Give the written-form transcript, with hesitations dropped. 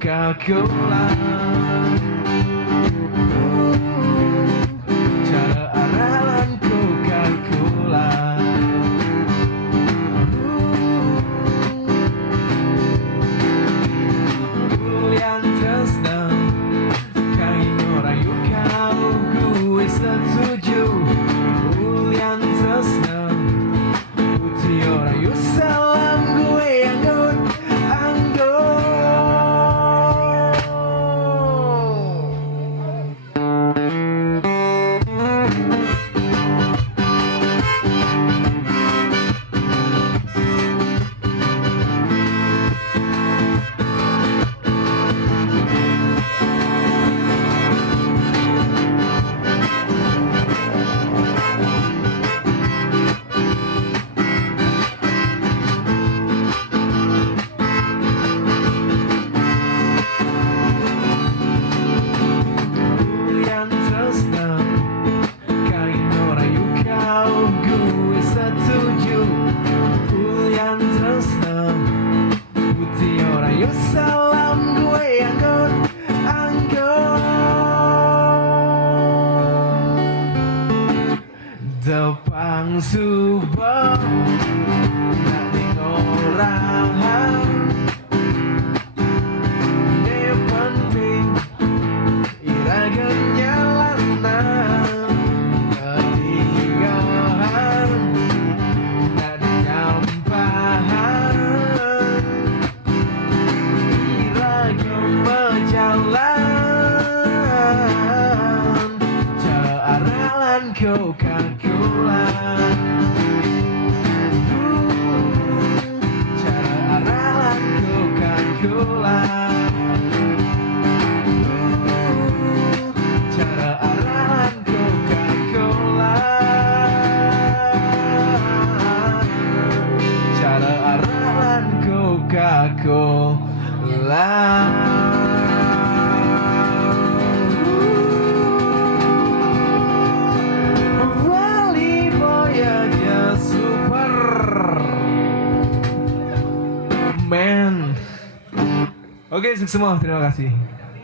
Coca-Cola. Cara aralan Coca-Cola. Yang tresna kain rayu kau gue setuju. Yang tresna putih rayu salam gue anggun anggun. Salam gue anggun anggun. Depang subang dari orang ne penting iraganya lanang ketinggalan dari nyampahan Coca-Cola. Cara aralan Coca-Cola. Cara aralan Coca-Cola. Cara aralan Coca-Cola. Men. Oke, semua terima kasih.